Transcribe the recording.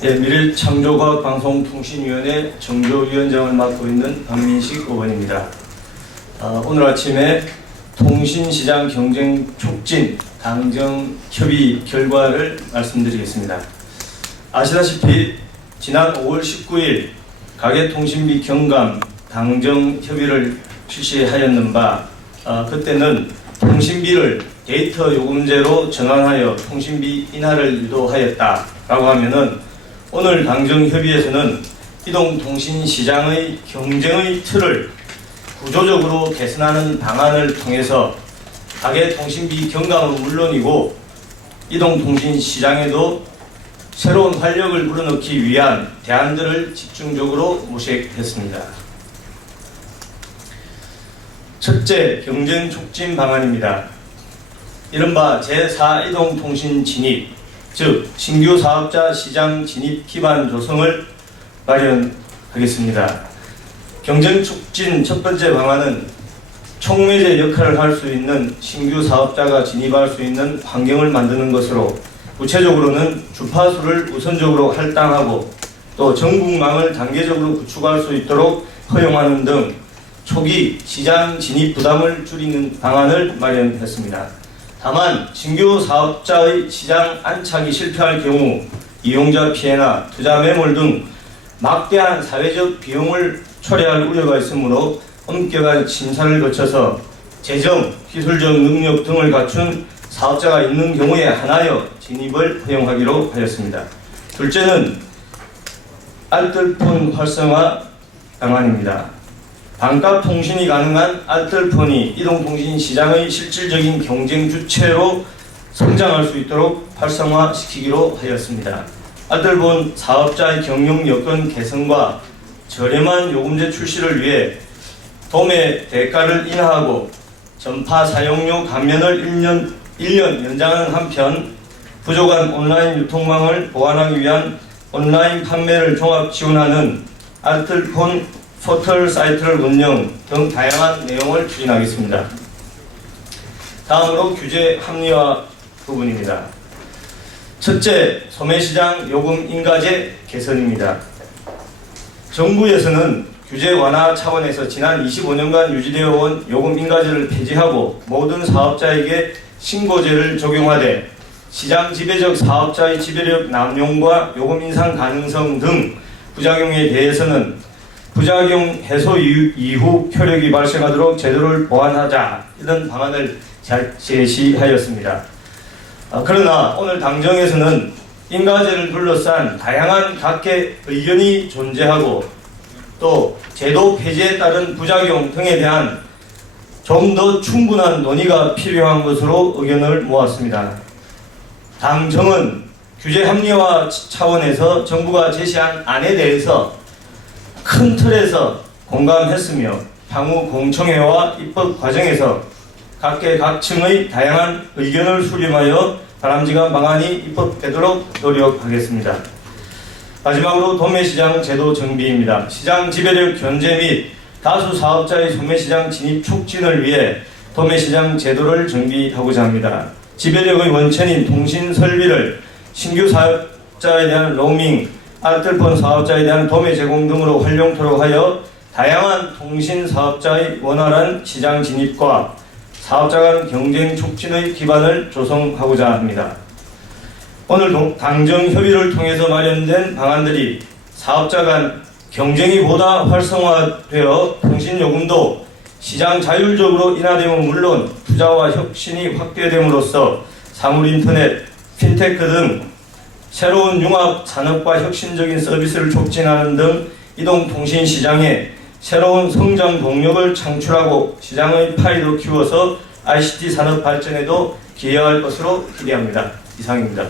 미래창조과학방송통신위원회 정조위원장을 맡고 있는 박민식 의원입니다. 오늘 아침에 통신시장 경쟁 촉진 당정협의 결과를 말씀드리겠습니다. 아시다시피 지난 5월 19일 가계통신비 경감 당정협의를 실시하였는 바 그때는 통신비를 데이터 요금제로 전환하여 통신비 인하를 유도하였다라고 하면은 오늘 당정협의에서는 이동통신시장의 경쟁의 틀을 구조적으로 개선하는 방안을 통해서 가계통신비 경감은 물론이고 이동통신시장에도 새로운 활력을 불어넣기 위한 대안들을 집중적으로 모색했습니다. 첫째, 경쟁 촉진 방안입니다. 이른바 제4 이동통신 진입, 즉 신규 사업자 시장 진입 기반 조성을 마련하겠습니다. 경쟁 촉진 첫 번째 방안은 촉매제 역할을 할 수 있는 신규 사업자가 진입할 수 있는 환경을 만드는 것으로, 구체적으로는 주파수를 우선적으로 할당하고 또 전국망을 단계적으로 구축할 수 있도록 허용하는 등 초기 시장 진입 부담을 줄이는 방안을 마련했습니다. 다만 신규 사업자의 시장 안착이 실패할 경우 이용자 피해나 투자 매몰 등 막대한 사회적 비용을 초래할 우려가 있으므로 엄격한 심사를 거쳐서 재정, 기술적 능력 등을 갖춘 사업자가 있는 경우에 한하여 진입을 허용하기로 하였습니다. 둘째는 알뜰폰 활성화 방안입니다. 반값 통신이 가능한 알뜰폰이 이동통신 시장의 실질적인 경쟁 주체로 성장할 수 있도록 활성화시키기로 하였습니다. 알뜰폰 사업자의 경영 여건 개선과 저렴한 요금제 출시를 위해 도매 대가를 인하하고 전파 사용료 감면을 1년 연장하는 한편 부족한 온라인 유통망을 보완하기 위한 온라인 판매를 종합 지원하는 알뜰폰 포털 사이트를 운영 등 다양한 내용을 추진하겠습니다. 다음으로 규제 합리화 부분입니다. 첫째, 소매시장 요금 인가제 개선입니다. 정부에서는 규제 완화 차원에서 지난 25년간 유지되어 온 요금 인가제를 폐지하고 모든 사업자에게 신고제를 적용하되 시장 지배적 사업자의 지배력 남용과 요금 인상 가능성 등 부작용에 대해서는 부작용 해소 이후 효력이 발생하도록 제도를 보완하자, 이런 방안을 제시하였습니다. 그러나 오늘 당정에서는 인가제를 둘러싼 다양한 각계 의견이 존재하고 또 제도 폐지에 따른 부작용 등에 대한 좀 더 충분한 논의가 필요한 것으로 의견을 모았습니다. 당정은 규제 합리화 차원에서 정부가 제시한 안에 대해서 큰 틀에서 공감했으며 향후 공청회와 입법 과정에서 각계각층의 다양한 의견을 수렴하여 바람직한 방안이 입법되도록 노력하겠습니다. 마지막으로 도매시장 제도 정비입니다. 시장 지배력 견제 및 다수 사업자의 소매시장 진입 촉진을 위해 도매시장 제도를 정비하고자 합니다. 지배력의 원천인 통신 설비를 신규 사업자에 대한 로밍, 알뜰폰 사업자에 대한 도매 제공 등으로 활용토록 하여 다양한 통신 사업자의 원활한 시장 진입과 사업자 간 경쟁 촉진의 기반을 조성하고자 합니다. 오늘 당정 협의를 통해서 마련된 방안들이 사업자 간 경쟁이 보다 활성화되어 통신 요금도 시장 자율적으로 인하되면 물론 투자와 혁신이 확대됨으로써 사물인터넷, 핀테크 등 새로운 융합 산업과 혁신적인 서비스를 촉진하는 등 이동통신 시장에 새로운 성장 동력을 창출하고 시장의 파이도 키워서 ICT 산업 발전에도 기여할 것으로 기대합니다. 이상입니다.